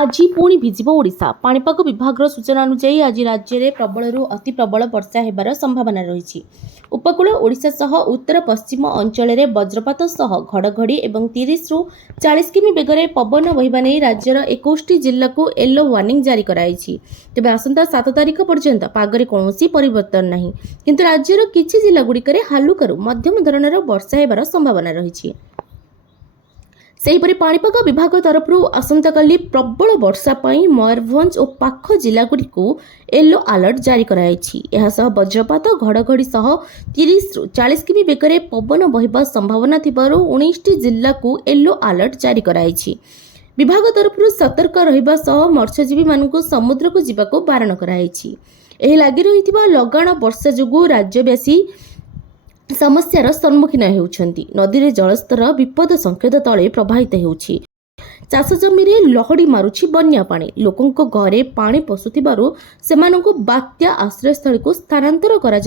आज पुणी भिजिब ओडिशा। पाणीपाग विभाग सूचना अनुसार आज राज्य में प्रबल अति प्रबल वर्षा होबार संभावना रही। उपकूल ओडिशा सह उत्तर पश्चिम अंचल में वज्रपात सह घड़घड़ी और 30 ରୁ 40 किमी बेगर पवन बहिबा नहीं राज्यर 21 जिला को येलो वार्निंग जारी कराई। तेज आसंता 7 तारिख पर्यंत पागरे कौन परिवर्तन नहीं, किंतु राज्यर किछि जिला गुड़िक हालुकारू मध्यम धरणर वर्षा होबार संभावना रही। सेहीपरि पाणीपाग विभाग तरफ आसंताकाली प्रबल वर्षा पाई मयूरभंज और पाख जिलागुड़िक येलो अलर्ट जारी कराई। यह वज्रपात घड़घड़ी सह 30 ରୁ 40 किमी बेगर पवन बहिबा संभावना थिबारु 19 जिला को येलो अलर्ट जारी कराई। विभाग तरफ सतर्क रहिबा सह मत्स्यजीवी मानकु समुद्र को जिबाको बारण कराई। एही लागि रहिथिबा लगाण वर्षा जोगु राज्यवासी समस्यार सम्मुखीन होउछन्ति। नदी रे जलस्तर विपद संकेत तले प्रवाहित होउछि। चाष जमी रे लहड़ी मारुछि बन्या पानी। लोकंको घरे पानी पसुथिबारु सेमानंको बात्या आश्रयस्थली को स्थानांतर करा